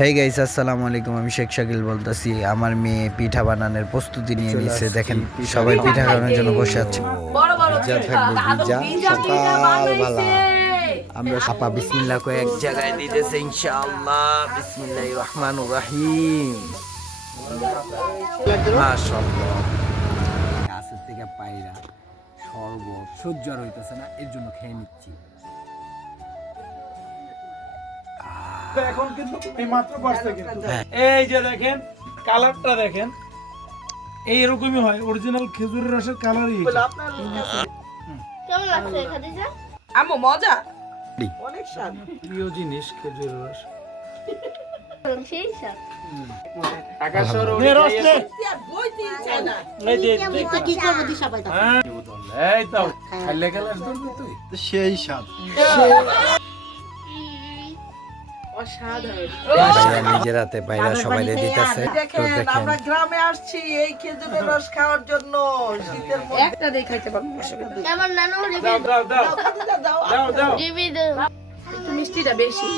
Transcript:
Hey guys, আসসালামু আলাইকুম। আমি শেখ শাকিল বলতেছি। আমার মেয়ে পিঠা বানানোর প্রস্তুতি নিয়ে নিচ্ছে। দেখেন, সবাই পিঠা খাওয়ানোর জন্য বসে আছে। ভিজা থাকবো, ভিজা সকালবেলা আমরা আপা বিসমিল্লাহ কয়ে এক জায়গায় দিতেছে ইনশাআল্লাহ। বিসমিল্লাহির রহমানির রহিম। মাশাআল্লাহ। গাছের থেকে পায়রা শরবত সহ্য আর হইতেছে না, এর জন্য খেয়ে নিচ্ছি। এখন কিন্তু এই মাত্র পারছে কিন্তু এই যে দেখেন কালারটা দেখেন এইরকমই হয় অরিজিনাল খেজুরের রসের কালারই কেমন লাগছে খাদিজা? আম্মু মজা অনেক স্বাদ। প্রিয় জিনিস খেজুরের রস সেই স্বাদ। বইতে ইচ্ছা না। কি করবো দিশা পাইতা? এই তো খাইলে গেলে তুই সেই স্বাদ। অসাধারণ। নিজের হাতে পায়রা সবাই দিতেছে। তো দেখেন দেখেন, আমরা গ্রামে আসছি এই খেজুরের রস খাওয়ার জন্য শীতের মধ্যে একটা দিয়ে খাইতে পারবো। আমার নানু দাও দাও দাও দাও খাদিজা, দাও দাও দাও রিবি একটু মিষ্টিটা বেশি।